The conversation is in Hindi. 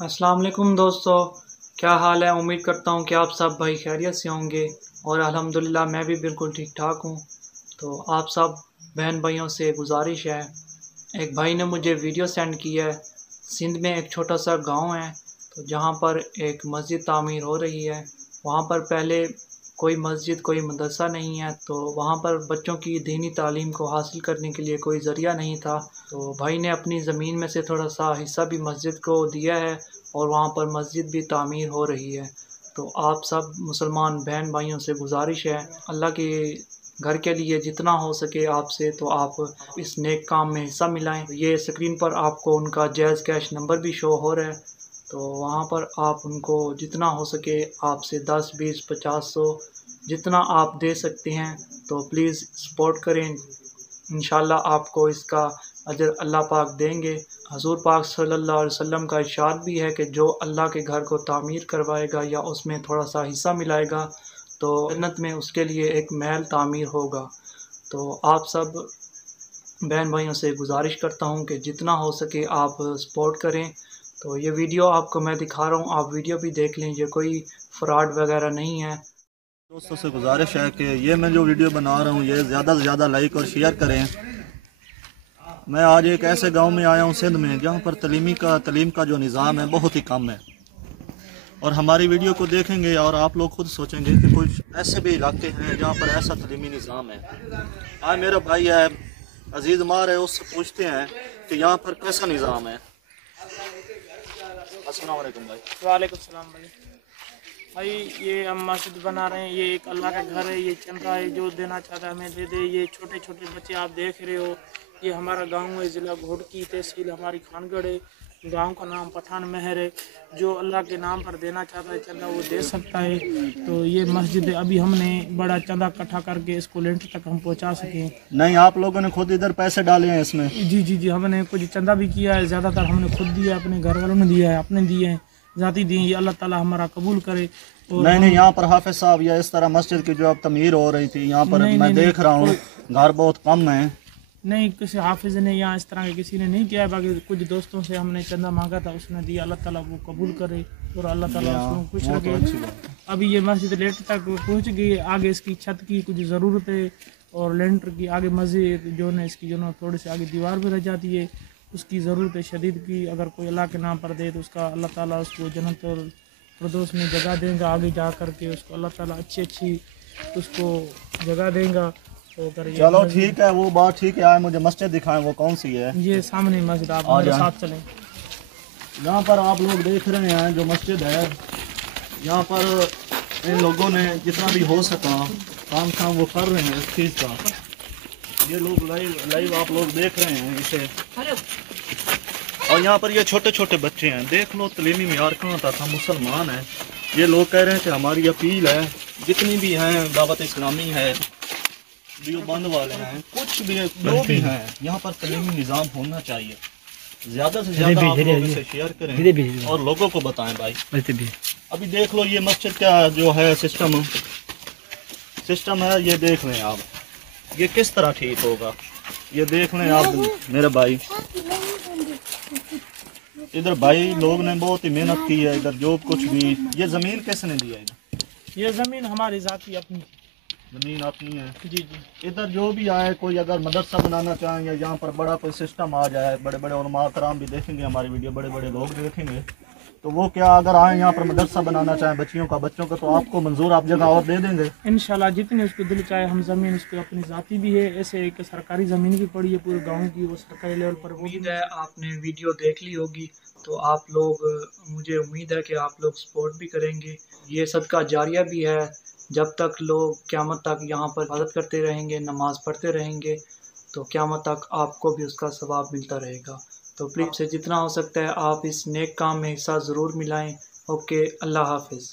अस्सलाम वालेकुम दोस्तों, क्या हाल है। उम्मीद करता हूँ कि आप सब भाई खैरियत से होंगे और अल्हम्दुलिल्लाह मैं भी बिल्कुल ठीक ठाक हूँ। तो आप सब बहन भाइयों से गुजारिश है, एक भाई ने मुझे वीडियो सेंड की है। सिंध में एक छोटा सा गांव है, तो जहाँ पर एक मस्जिद तामीर हो रही है। वहाँ पर पहले कोई मस्जिद कोई मदरसा नहीं है, तो वहाँ पर बच्चों की दीनी तालीम को हासिल करने के लिए कोई ज़रिया नहीं था। तो भाई ने अपनी ज़मीन में से थोड़ा सा हिस्सा भी मस्जिद को दिया है और वहाँ पर मस्जिद भी तामीर हो रही है। तो आप सब मुसलमान बहन भाइयों से गुजारिश है, अल्लाह के घर के लिए जितना हो सके आपसे तो आप इस नेक काम में हिस्सा मिलाएं। ये स्क्रीन पर आपको उनका जायज़ कैश नंबर भी शो हो रहा है, तो वहाँ पर आप उनको जितना हो सके आपसे 10, 20, 50, 100 जितना आप दे सकते हैं तो प्लीज़ सपोर्ट करें। इंशाल्लाह आपको इसका अजर अल्लाह पाक देंगे। हज़ूर पाक सल्लल्लाहु अलैहि वसल्लम का इरशाद भी है कि जो अल्लाह के घर को तामीर करवाएगा या उसमें थोड़ा सा हिस्सा मिलाएगा तो जन्नत में उसके लिए एक महल तामीर होगा। तो आप सब बहन भाइयों से गुजारिश करता हूँ कि जितना हो सके आप सपोर्ट करें। तो ये वीडियो आपको मैं दिखा रहा हूँ, आप वीडियो भी देख लें, ये कोई फ्रॉड वगैरह नहीं है। दोस्तों से गुजारिश है कि ये मैं जो वीडियो बना रहा हूँ ये ज़्यादा से ज़्यादा लाइक और शेयर करें। मैं आज एक ऐसे गांव में आया हूँ सिंध में जहाँ पर तलीम का जो निज़ाम है बहुत ही कम है। और हमारी वीडियो को देखेंगे और आप लोग खुद सोचेंगे कि कुछ ऐसे भी इलाके हैं जहाँ पर ऐसा तलीमी निज़ाम है। आज मेरा भाई है अजीज़ मार है, उससे पूछते हैं कि यहाँ पर कैसा निज़ाम है। अस्सलाम वालेकुम भाई। वालेकुम सलाम भाई, ये हम मस्जिद बना रहे हैं, ये एक अल्लाह का घर है, ये चंदा है जो देना चाहता है हमें दे दे। ये छोटे छोटे बच्चे आप देख रहे हो, ये हमारा गांव है, ज़िला घोड़की, तहसील हमारी खानगढ़ है, गांव का नाम पठान महर है। जो अल्लाह के नाम पर देना चाहता है चंदा वो दे सकता है। तो ये मस्जिद है, अभी हमने बड़ा चंदा इकट्ठा करके इसको लेंटर तक हम पहुँचा सकें। नहीं, आप लोगों ने खुद इधर पैसे डाले हैं इसमें? जी जी जी, हमने कुछ चंदा भी किया है, ज़्यादातर हमने खुद दिया है, अपने घर वालों ने दिया है, अपने दिए हैं, जाती दी। ये अल्लाह ताला हमारा कबूल करे। और नहीं, यहाँ पर हाफिज साहब या इस तरह मस्जिद की जो अब तमीर हो रही थी यहाँ पर मैं देख रहा हूँ घर बहुत कम है। नहीं, किसी हाफिज ने यहाँ इस तरह के किसी ने नहीं किया है, बाकी कुछ दोस्तों से हमने चंदा मांगा था, उसने दिया। अल्लाह ताला वो कबूल करे और अल्लाह ताला उसको खुश रखे। अभी ये मस्जिद लेट तक पहुँच गई, आगे इसकी छत की कुछ ज़रूरत है और लेंटर की, आगे मस्जिद जो है इसकी जो थोड़ी सी आगे दीवार भी रह जाती है, उसकी ज़रूरत है शदीद की। अगर कोई अल्लाह के नाम पर दे तो उसका अल्लाह ताला उसको जन्नत और फिरदौस में जगह देगा। आगे जा कर के उसको अल्लाह ताला अच्छी उसको जगह देगा। तो अगर चलो ठीक है, वो बात ठीक है। मुझे मस्जिद दिखाएं, वो कौन सी है? ये सामने मस्जिद, आप मेरे साथ चलें। यहाँ पर आप लोग देख रहे हैं जो मस्जिद है, यहाँ पर इन लोगों ने जितना भी हो सका काम वो कर रहे हैं इस चीज़ का। ये लोग लाइव आप लोग देख रहे हैं इसे। और यहाँ पर ये छोटे छोटे बच्चे हैं, देख लो तलीमी मियार कहाँ तक। हम मुसलमान हैं, ये लोग कह रहे हैं कि हमारी अपील है, जितनी भी हैं दावत इस्लामी है, देवबंद वाले हैं, कुछ भी जो भी हैं, यहाँ पर तलीमी निज़ाम होना चाहिए। ज़्यादा से ज़्यादा आप लोग इसे शेयर करें और लोगों को बताएं भाई। अभी देख लो ये मस्जिद का जो है सिस्टम है, ये देख लें आप, ये किस तरह ठीक होगा, ये देख लें आप मेरे भाई। इधर भाई लोग ने बहुत ही मेहनत की है, इधर जो कुछ भी। ये ज़मीन किसने दी है? ये ज़मीन हमारी ज़ाती अपनी ज़मीन अपनी है। जी जी। इधर जो भी आए, कोई अगर मदरसा बनाना चाहें या यहाँ पर बड़ा कोई सिस्टम आ जाए, बड़े बड़े उलमा कराम भी देखेंगे हमारी वीडियो, बड़े बड़े लोग देखेंगे, तो वो क्या अगर आए यहाँ पर मदरसा बनाना चाहें बच्चों का तो आपको मंजूर, आप जगह और दे देंगे इंशाल्लाह। जितनी उसको दिल चाहे हम ज़मीन, उसको अपनी ज़ाती भी है, ऐसे एक सरकारी ज़मीन भी पड़ी है पूरे गाँव की, वो सरकारी लेवल पर। उम्मीद है आपने वीडियो देख ली होगी, तो आप लोग, मुझे उम्मीद है कि आप लोग सपोर्ट भी करेंगे। ये सदका जारिया भी है, जब तक लोग क़यामत तक यहाँ पर इबादत करते रहेंगे, नमाज़ पढ़ते रहेंगे, तो क़यामत तक आपको भी उसका सवाब मिलता रहेगा। तो प्लीज़ से जितना हो सकता है आप इस नेक काम में हिस्सा ज़रूर मिलाएं। ओके, अल्लाह हाफ़िज़।